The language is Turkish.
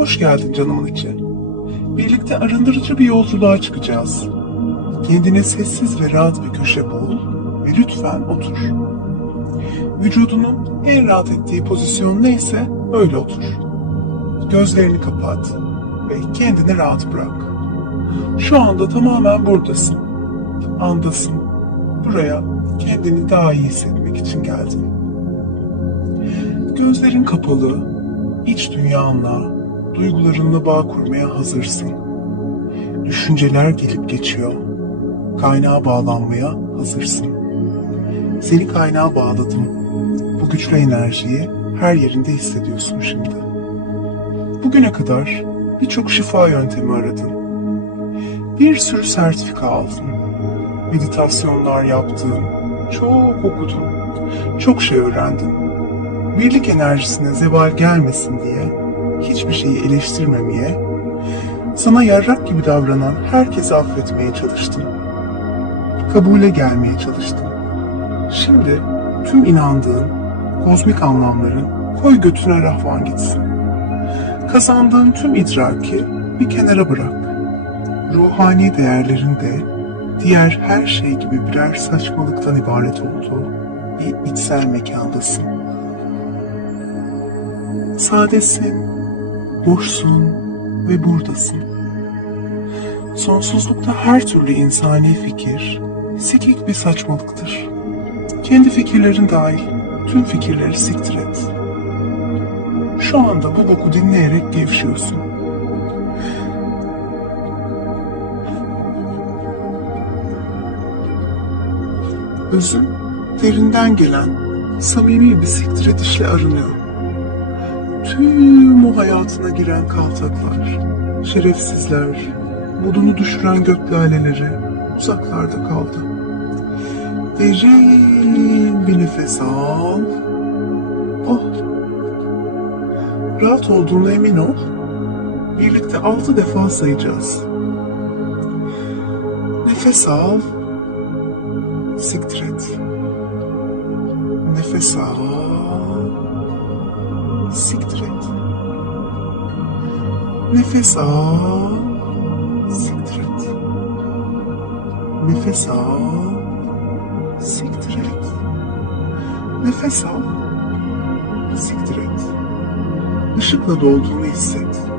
Hoş geldin canımın içi. Birlikte arındırıcı bir yolculuğa çıkacağız. Kendine sessiz ve rahat bir köşe bul ve lütfen otur. Vücudunun en rahat ettiği pozisyon neyse öyle otur. Gözlerini kapat ve kendini rahat bırak. Şu anda tamamen buradasın. Andasın. Buraya kendini daha iyi hissetmek için geldin. Gözlerin kapalı, iç dünyanla, duygularınla bağ kurmaya hazırsın. Düşünceler gelip geçiyor. Kaynağa bağlanmaya hazırsın. Seni kaynağa bağladım. Bu güçlü enerjiyi her yerinde hissediyorsun şimdi. Bugüne kadar birçok şifa yöntemi aradın. Bir sürü sertifika aldın. Meditasyonlar yaptın. Çok okudun. Çok şey öğrendin. Birlik enerjisine zeval gelmesin diye hiçbir şeyi eleştirmemeye, sana yarrak gibi davranan herkesi affetmeye çalıştın. Kabule gelmeye çalıştın. Şimdi tüm inandığın kozmik anlamların koy götüne rahvan gitsin. Kazandığın tüm idraki bir kenara bırak. Ruhani değerlerin de diğer her şey gibi birer saçmalıktan ibaret olduğu bir içsel mekandasın. Sadesin, boşsun ve buradasın. Sonsuzlukta her türlü insani fikir, sikik bir saçmalıktır. Kendi fikirlerin dahil tüm fikirleri siktir et. Şu anda bu boku dinleyerek gevşiyorsun. Özün derinden gelen samimi bir siktir edişle arınıyor. Tüm o hayatına giren kaltaklar, şerefsizler, modunu düşüren göklaleleri uzaklarda kaldı. Derin bir nefes al. Oh. Rahat olduğuna emin ol. Birlikte altı defa sayacağız. Nefes al. Siktir et. Nefes al. Siktir. Nefes al. Siktir et. Nefes al. Siktir et. Nefes al. Siktir et. Işıkla dolduğunu hisset.